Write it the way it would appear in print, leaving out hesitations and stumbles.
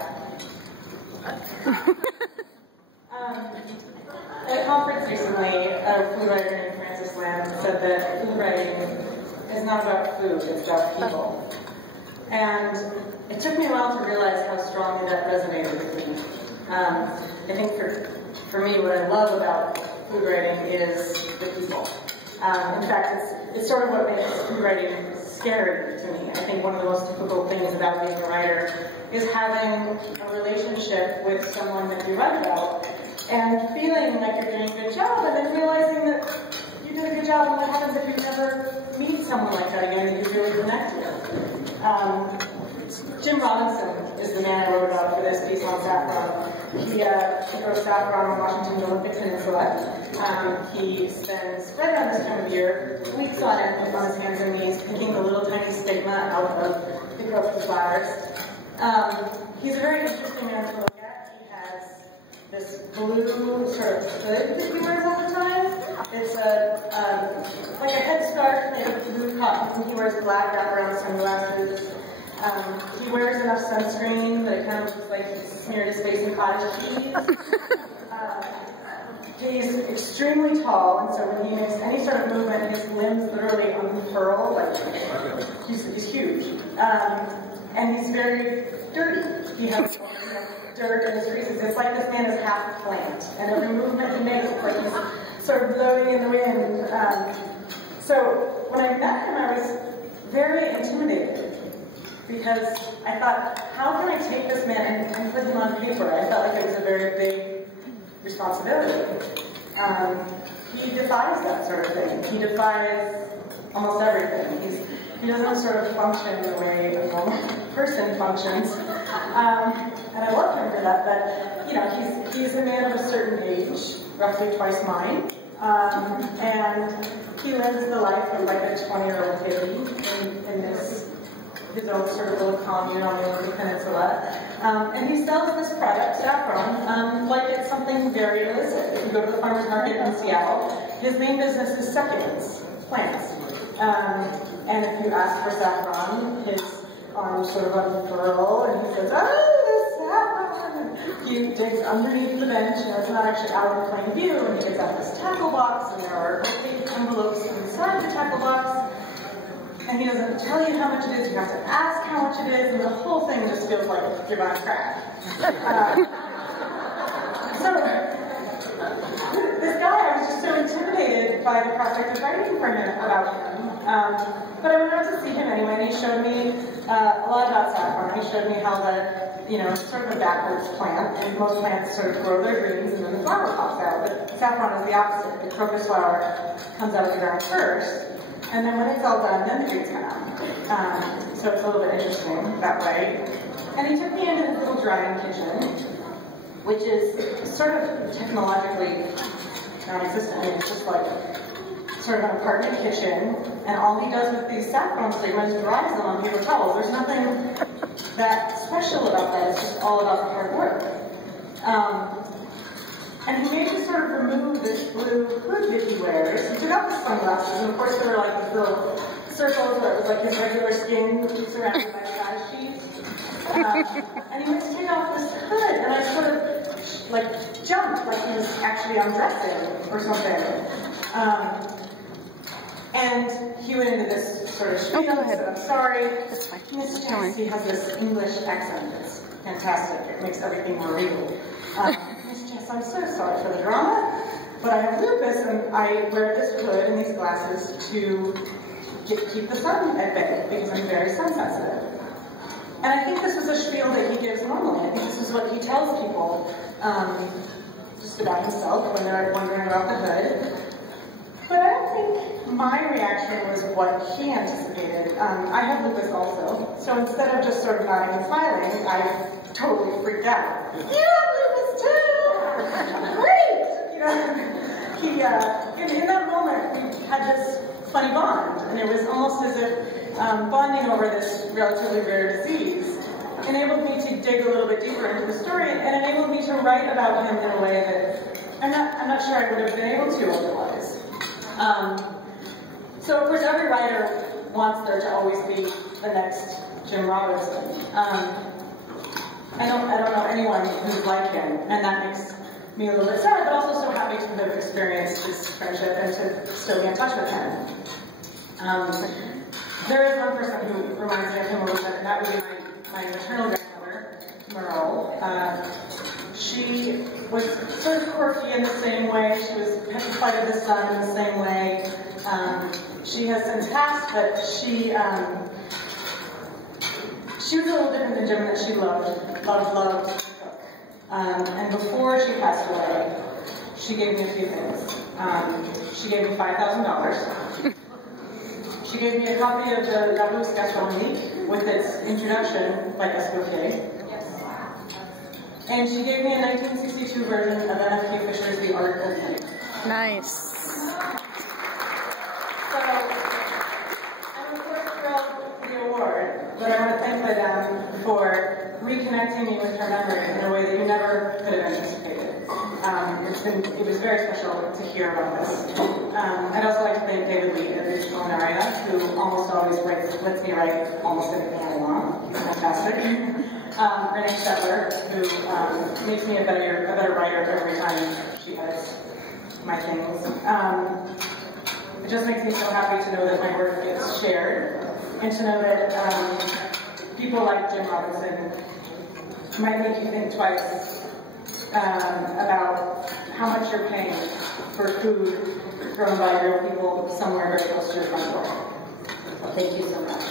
that. At a conference recently, a food writer named Francis Lam said that food writing is not about food, it's about people. And it took me a while to realize how strongly that resonated with me. I think for me, what I love about food writing is the people. In fact, it's sort of what makes food writing scary to me. I think one of the most difficult things about being a writer is having a relationship with someone that you write about and feeling like you're doing a good job and then realizing that you did a good job, and what happens if you never meet someone like that again that you really connect with. Jim Robinson is the man I wrote about for this piece on saffron. He grows saffron on Washington's Olympic Peninsula. He spends, right around this time of year, weeks on end on his hands and knees, picking the little tiny stigma out of the crocus flowers. He's a very interesting man to look at. He has this blue sort of hood that he wears all the time. It's like a headscarf made of blue cotton. He wears black wraparound sunglasses. He wears enough sunscreen that it kind of looks like he's smeared his face in cottage cheese. He's extremely tall, and so when he makes any sort of movement, his limbs literally unfurl. Like he's huge, and he's very dirty. He has dirt in his creases. It's like this man is half a plant, and every movement he makes is like he's sort of blowing in the wind. So when I met him, I was very intimidated, because I thought, how can I take this man and put him on paper? I felt like it was a very big responsibility. He defies that sort of thing. He defies almost everything. He doesn't sort of function the way a normal person functions. And I love him for that, but you know, he's a man of a certain age, roughly twice mine. And he lives the life of like a 20-year-old hippie in his own sort of little commune on the Olympic Peninsula. And he sells this product, saffron, like it's something very illicit. If you go to the farmer's market in Seattle, his main business is succulents, plants. And if you ask for saffron, his arms sort of unfurl, and he says, "Oh, this saffron!" He digs underneath the bench, and it's not actually out in plain view, and he gets out this tackle box, and there are big envelopes inside the tackle box. And he doesn't tell you how much it is, you have to ask how much it is, and the whole thing just feels like you're on crack. So, this guy, I was just so intimidated by the prospect of writing for him about him. But I went out to see him anyway, and he showed me a lot about saffron. He showed me how it's sort of a backwards plant, and most plants sort of grow their greens, and then the flower pops out. But saffron is the opposite. The crocus flower comes out of the ground first. And then when it's all done, then the greens come out. So it's a little bit interesting that way. And he took me into this little drying kitchen, which is sort of technologically non-existent. I mean, it's just like sort of an apartment kitchen, and all he does with these saffron stigmas is dries them on paper towels. There's nothing that special about that. It's just all about the hard work. And he made me sort of remove this blue hood that he wears. He took out the sunglasses, and of course there were like these little circles where it was like his regular skin surrounded by sky sheets. And he went to take off this hood, and I sort of like jumped like he was actually undressing or something. And he went into this sort of spiel and said, "I'm sorry, Mr. Tennessee has this English accent that's fantastic. It makes everything more real. I'm so sorry for the drama, but I have lupus, and I wear this hood and these glasses to keep the sun at bay, because I'm very sun sensitive." And I think this was a spiel that he gives normally. I think this is what he tells people just about himself when they're wondering about the hood. But I don't think my reaction was what he anticipated. I have lupus also, so instead of just sort of nodding and smiling, I totally freaked out. "You have lupus too! Great!" You know, in that moment, we had this funny bond, and it was almost as if bonding over this relatively rare disease enabled me to dig a little bit deeper into the story, and enabled me to write about him in a way that I'm not sure I would have been able to otherwise. So of course, every writer wants there to always be the next Jim Robinson. I anyone who's like him, and that makes me a little bit sad, but also so happy to have experienced his friendship and to still be in touch with him. There is one person who reminds me of him a little bit, and that would be my maternal grandmother, Merle. She was sort of quirky in the same way. She was petrified of the sun in the same way. She has since passed, but she was a little different than Jim, that she loved to cook. And before she passed away, she gave me a few things. She gave me $5,000. She gave me a copy of the La Rue Gastronomique with its introduction by Escoffier. And she gave me a 1962 version of N.F.K. Fisher's The Art of Living. Nice. So, I'm of course thrilled with the award, but I want to thank Madame for reconnecting me with her memory in a way that you never could have anticipated. It was very special to hear about this. I'd also like to thank David Lee and Rich Molinarina, who almost always lets me write almost anything I want. He's fantastic. Renee Stetler, who makes me a better writer every time she has my things. It just makes me so happy to know that my work gets shared, and to know that people like Jim Robinson might make you think twice about how much you're paying for food grown by real people somewhere very close to your front door. So thank you so much.